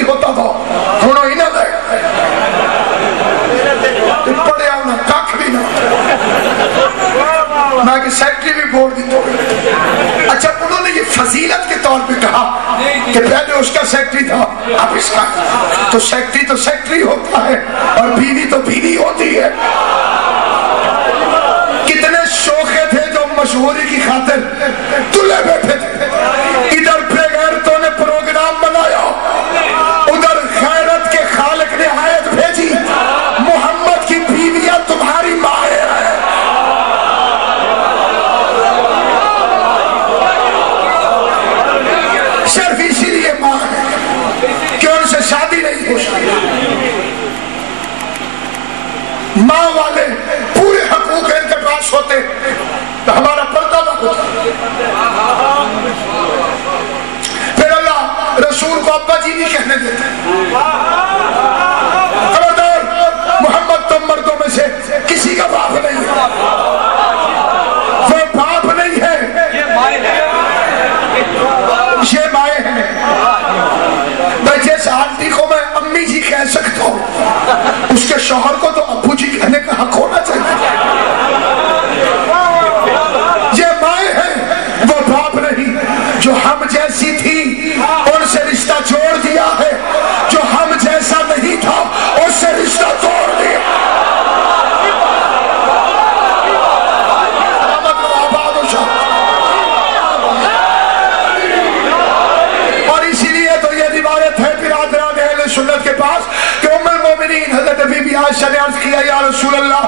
secretary ہوتا تھا ہونو ہی نہ دے پڑے آنا کاکھ بھی نہ میں کہ سیکرٹری بھی بول دی تو اچھا انہوں نے یہ فضیلت کے طور پہ کہا کہ پہلے اس کا سیکرٹری تھا اب اس کا تو سیکرٹری ہوتا ہے اور بیوی تو بیوی ہوتی ہے کتنے شوخے تھے جو مشہوری کی خاطر تلے بیٹھے تھے ادھر بغیرتوں نے پروگرام بنایا ادھر غیرت کے خالق نے آیت بھیجی محمد کی بیویاں تمہاری مائیں ہیں صرف اسی لیے ماں ہے کہ ان سے شادی نہیں ہو سکتی ماں والے پورے حقوق ان کے پاس ہوتے تو ہمارا پردہ نہ ہوتا پھر اللہ رسول کو ابا جی نہیں کہنے دیتے خبردار محمد تم مردوں میں سے کسی کا باپ نہیں ہے وہ باپ نہیں ہے یہ مائیں ہیں بھائی جیسے آنٹی کو میں امی جی کہہ سکتا ہوں اس کے شوہر کو تو ابو جی کہنے کا حق ہونا چاہیے یہ مائیں ہیں وہ باپ نہیں جو ہم جیسی تھی ان سے رشتہ چھوڑ دیا ہے جو ہم جیسا نہیں تھا اس سے رشتہ توڑ دیا اور اسی لیے تو یہ روایت ہے برادران اہل سنت کے پاس کہ ام المومنین حضرت بی بی عائشہ نے عرض کیا یا رسول اللہ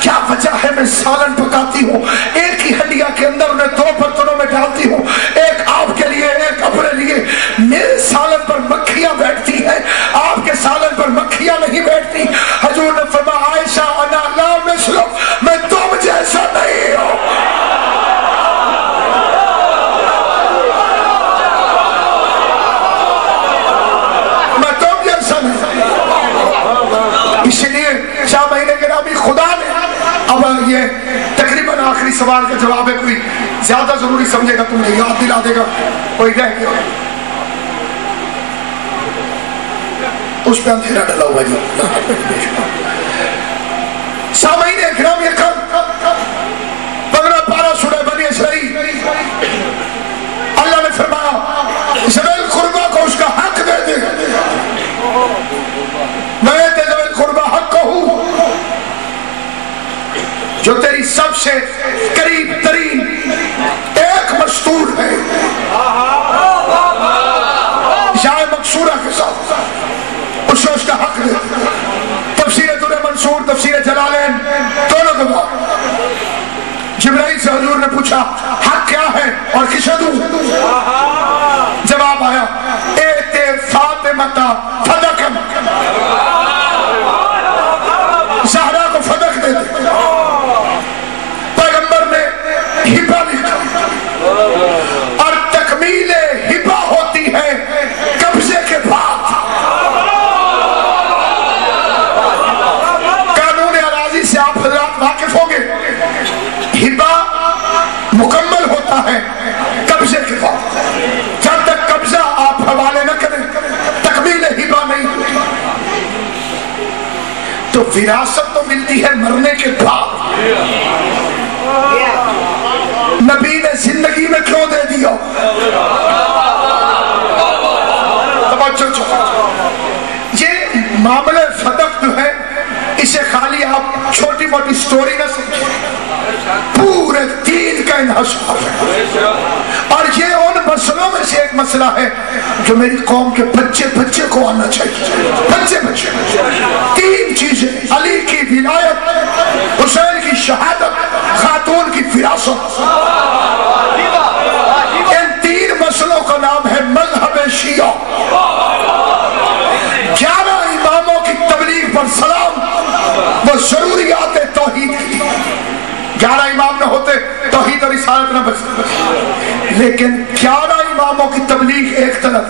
کیا وجہ ہے میں سالن پکاتی ہوں ایک ہی ہنڈیا کے اندر انہیں 2 برتنوں میں ڈالتی ہوں ایک آپ کے لیے ایک اپنے لیے میرے سالن پر مکھیاں بیٹھتی ہیں آپ کے سالن پر مکھیاں نہیں بیٹھتی حضور نے فرمایا عائشہ انا لا مثلک میں تم جیسا نہیں ہوں اس لیے سامعین گرامی خدا نے اب یہ تقریباً آخری سوال کا جواب ہے کوئی زیادہ ضروری سمجھے گا تم نے یاد دلا دے گا کوئی رہ گیا اس پہ اندھیرا ڈلا ہوا جی سامعین گرامی پندرہ پارہ سورہ بنی اسرائیل اللہ نے فرمایا ذوی القربیٰ کو اس کا حق دے دے وَآتِ ذوی القربیٰ حقہ جو تیری سب سے قریب ترین ایک مستور ہے جائے مقصورہ کے ساتھ اسے اس کا حق دے تفسیر در منصور تفسیر جلالین دونوں کے بعد جبرائیل سے حضور نے پوچھا حق کیا ہے اور کسے دوں جواب آیا ایتے فاطمہ فدکن زہرا کو فدق دے دے پیغمبر نے ہبہ لکھا اور تکمیل ہبہ ہوتی ہے قبضے کے بعد قانون اراضی سے آپ حضرات واقف ہوں گے ہبہ مکمل ہوتا ہے قبضے کے بعد جب تک قبضہ آپ حوالے نہ کریں تکمیل ہبہ نہیں تو وراثت تو ملتی ہے مرنے کے بعد نبی نے زندگی میں کیوں دے دیا یہ معاملہ فدق جو ہے اسے خالی آپ چھوٹی موٹی سٹوری نہ سمجھیں پورے دین کا انحصار ہے اور یہ ان مسئلوں میں سے ایک مسئلہ ہے جو میری قوم کے بچے کو آنا چاہیے بچے 3 چیزیں علی کی ولایت حسین کی شہادت خاتون کی وراثت ان 3 مسئلوں کا نام ہے مذہب شیعہ 11 اماموں کی تبلیغ پر سلام وہ ضروریات توحید کی 11 امام نہ ہوتے توحید اور رسالت نہ بچتے لیکن 11 اماموں کی تبلیغ ایک طرف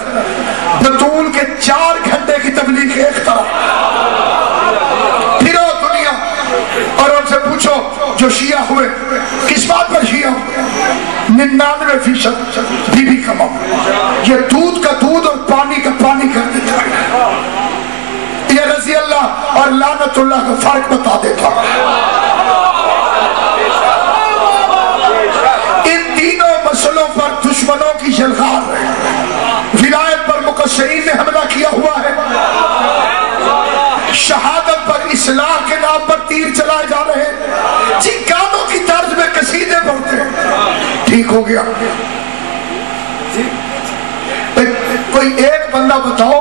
بطول کے 4 گھنٹے کی تبلیغ ایک طرف پھرو دنیا اور ان سے پوچھو جو شیعہ ہوئے کس بات پر شیعہ ہوئے 99% بی بی کا معاملہ یہ دودھ کا دودھ اور پانی کا پانی کر دیتا ہے رضی اللہ اور لعنت اللہ کا فرق بتا دیتا ان تینوں مسئلوں پر دشمنوں کی یلغار ہے ولایت پر مقصرین نے حملہ کیا ہوا ہے شہادت پر اصلاح کے نام پر تیر چلائے جا رہے ہیں جی گانوں کی طرز میں قصیدے پڑھتے ہیں ٹھیک ہو گیا کوئی ایک بندہ بتاؤ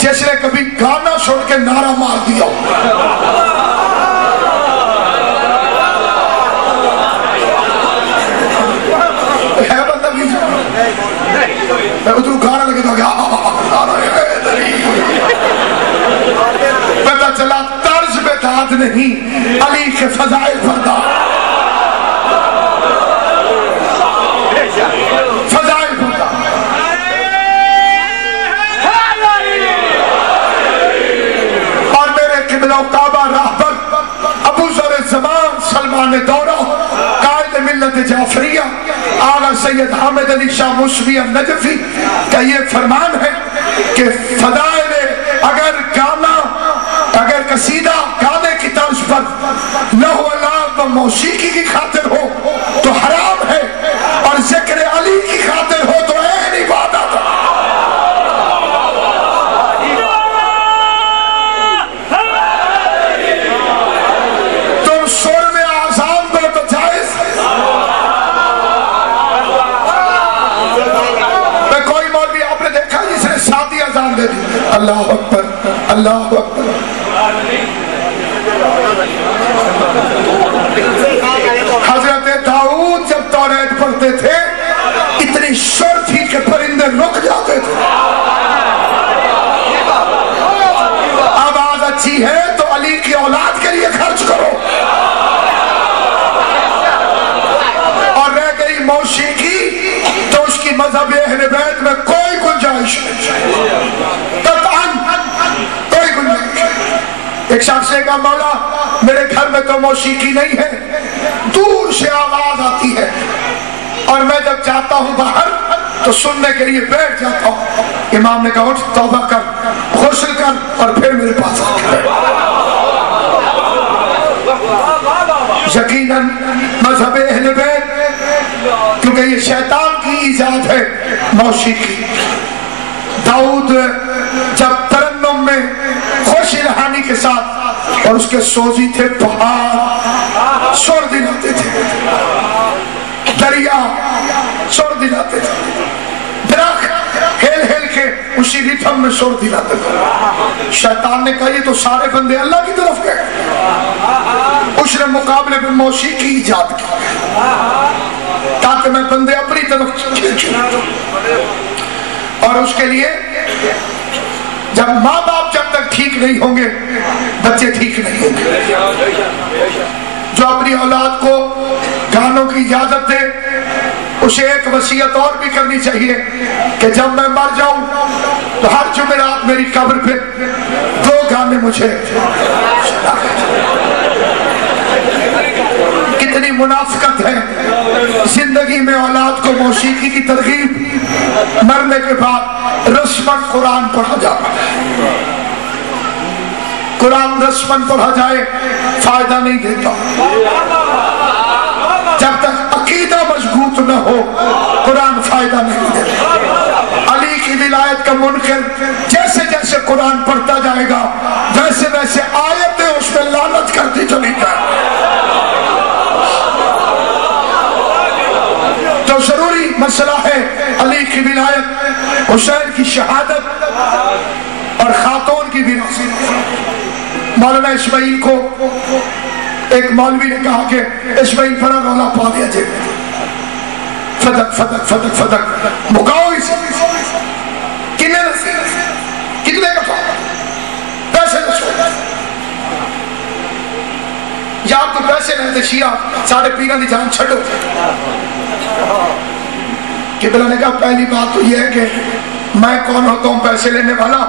جس نے کبھی گانا سن کے نعرہ مار دیا ہے بندہ بھی ادھر گانا لگے تو پتہ چلا طرز میں داد نہیں علی کے فضائل پردہ کعبہ راہبر ابو ذر زمان سلمان دورہ قائد ملت جعفریہ آغا سید حامد علی شاہ موسوی النجفی کا یہ فرمان ہے کہ فضائل اگر گانا اگر قصیدہ گانے کی طرز پر لہو علام و موسیقی کی خاطر ہو تو حرام ہے اور ذکر علی کی خاطر ہو تو عین عبادت اللہ اکبر اللہ اکبر حضرت داؤد جب توریت پڑھتے تھے اتنی شور تھی کہ پرندے رک جاتے تھے آواز اچھی ہے تو علی کی اولاد کے لیے خرچ کرو اور رہ گئی موسیقی تو اس کی مذہب اہل بیت میں کوئی گنجائش نہیں ایک شخص نے کہا مولا میرے گھر میں تو موسیقی نہیں ہے دور سے آواز آتی ہے اور میں جب جاتا ہوں باہر تو سننے کے لیے بیٹھ جاتا ہوں امام نے کہا اٹھ توبہ کر غسل کر اور پھر میرے پاس یقیناً مذہب اہل بیت کیونکہ یہ شیطان کی ایجاد ہے موسیقی داؤد جب ترنم میں خوش الہانی کے ساتھ اور اس کے سوزی تھے پہاڑ سور دلاتے تھے دریا سور دلاتے تھے درخت ہل ہل کے اسی ریتھم میں سور دلاتے تھے شیطان نے کہا یہ تو سارے بندے اللہ کی طرف گئے اس نے مقابلے میں موسیقی ایجاد کی تاکہ میں بندے اپنی طرف کھینچوں اور اس کے لیے جب ماں باپ جب تک ٹھیک نہیں ہوں گے بچے ٹھیک نہیں ہوں گے جو اپنی اولاد کو گانوں کی اجازت دے اسے ایک وصیت اور بھی کرنی چاہیے کہ جب میں مر جاؤں تو ہر جمعرات میری قبر پہ 2 گانے مجھے کتنی منافقت ہے زندگی میں اولاد کو موسیقی کی ترغیب مرنے کے بعد رسماً قرآن پڑھا جاتا قرآن رسماً پڑھا جائے فائدہ نہیں دیتا جب تک عقیدہ مضبوط نہ ہو قرآن فائدہ نہیں دیتا علی کی ولایت کا منکر جیسے جیسے قرآن پڑھتا جائے گا ویسے ویسے آیتیں اس میں لعنت کرتی چلی جائے تو ضروری مسئلہ ہے علی کی ولایت حسین کی شہادت اور خاتون کی وراثت مولانا اسماعیل کو ایک مولوی نے کہا کہ اسماعیل بڑا رولا پا دیا جائے فدق فدق فدق فدق مکاؤ اسے کتنے کا پیسے نسو یا آپ کو پیسے نہیں دے شیعہ سارے پیران دی جان چھڑو قبلہ نے کہا پہلی بات تو یہ ہے کہ میں کون ہوتا ہوں پیسے لینے والا